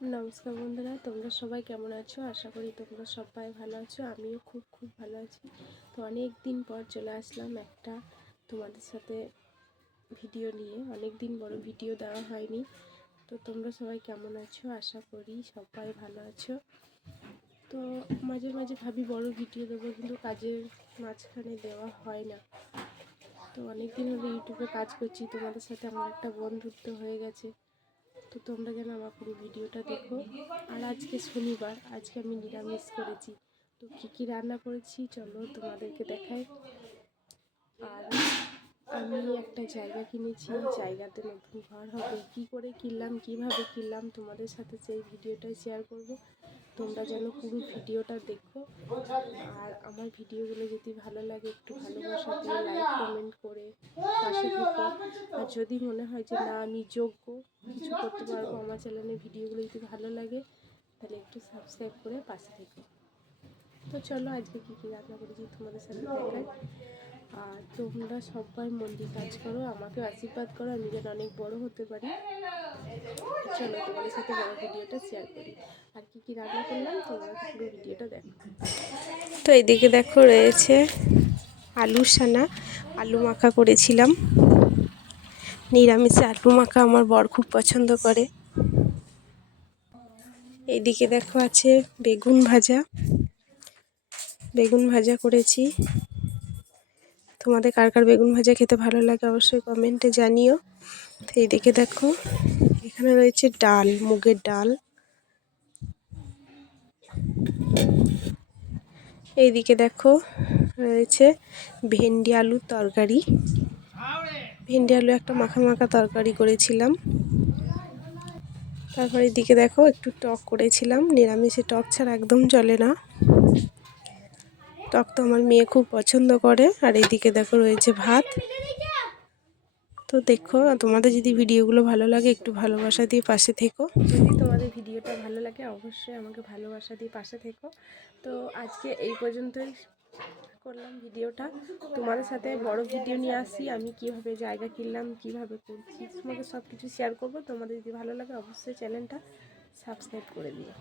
নমস্কার বন্ধুরা, তোমরা সবাই কেমন আছো? আশা করি তোমরা সবাই ভালো আছো, আমিও খুব খুব ভালো আছি। তো অনেক দিন পর চলে আসলাম একটা তোমাদের সাথে ভিডিও নিয়ে। অনেক দিন বড় ভিডিও দেওয়া হয়নি। তো তোমরা সবাই কেমন আছো? আশা করি সবাই ভালো আছো। তো মাঝে মাঝে ভাবি বড় ভিডিও দেবো, কিন্তু কাজের মাঝখানে দেওয়া হয় না। তো অনেক দিন হলো ইউটিউবে কাজ করছি, তোমাদের সাথে আমার একটা বন্ধুত্ব হয়ে গেছে। তো তোমরা যেন আমার পুরো ভিডিওটা দেখো। আর আজকে শনিবার, আজকে আমি নিরামিষ করেছি। তো কী কী রান্না করেছি, চলো তোমাদেরকে দেখাই। একটা জায়গা কিনেছি জায়গাতে নতুন ঘর হবে। কি করে কিনলাম, কীভাবে কিনলাম, তোমাদের সাথে সেই ভিডিওটাই শেয়ার করব। তোমরা যেন পুরো ভিডিওটা দেখো। আর আমার ভিডিওগুলো যদি ভালো লাগে, একটু ভালোবাসা দিয়ে লাইক কমেন্ট করে পাশে থেকো। আর যদি মনে হয় যে, না, আমি যোগ্য, কিছু করতে পারব আমার চ্যানেলের ভিডিওগুলো যদি ভালো লাগে, তাহলে একটু সাবস্ক্রাইব করে পাশে থেকো। তো চলো, আজকে কী কী রান্না করেছি তোমাদের সাথে দেখাই। আর তোমরা সবাই মন দিয়ে কাজ করো আমাকে আশীর্বাদ করো, আমি যেন অনেক বড় হতে পারি। চলো তোমাদের সাথে বড় ভিডিওটা শেয়ার করি। আর কী কী রান্না করলাম, তোমরা পুরো ভিডিওটা দেখো। তো এদিকে দেখো রয়েছে আলু সানা আলু মাখা করেছিলাম। নিরামিষে আলু মাখা আমার বর খুব পছন্দ করে। এইদিকে দেখো আছে বেগুন ভাজা। বেগুন ভাজা করেছি। তোমাদের কার কার বেগুন ভাজা খেতে ভালো লাগে অবশ্যই কমেন্টে জানিও। তো এইদিকে দেখো, এখানে রয়েছে ডাল, মুগের ডাল। এইদিকে দেখো, রয়েছে ভেন্ডি আলুর তরকারি। ভেন্ডি আলু একটা মাখা মাখা তরকারি করেছিলাম। তারপর এদিকে দেখো, একটু টক করেছিলাম। নিরামিষে টক ছাড়া একদম চলে না। টক তো আমার মেয়ে খুব পছন্দ করে। আর এইদিকে দেখো রয়েছে ভাত। তো দেখো, তোমাদের যদি ভিডিওগুলো ভালো লাগে, একটু ভালোবাসা দিয়ে পাশে থেকো। যদি তোমাদের ভিডিওটা ভালো লাগে, অবশ্যই আমাকে ভালোবাসা দিয়ে পাশে থেকো। তো আজকে এই পর্যন্তই করলাম ভিডিওটা। তোমাদের সাথে বড় ভিডিও নিয়ে আসি, আমি কীভাবে জায়গা কিনলাম, কীভাবে করছি তোমাকে সব কিছু শেয়ার করব। তোমাদের যদি ভালো লাগে, অবশ্যই চ্যানেলটা সাবস্ক্রাইব করে দিও।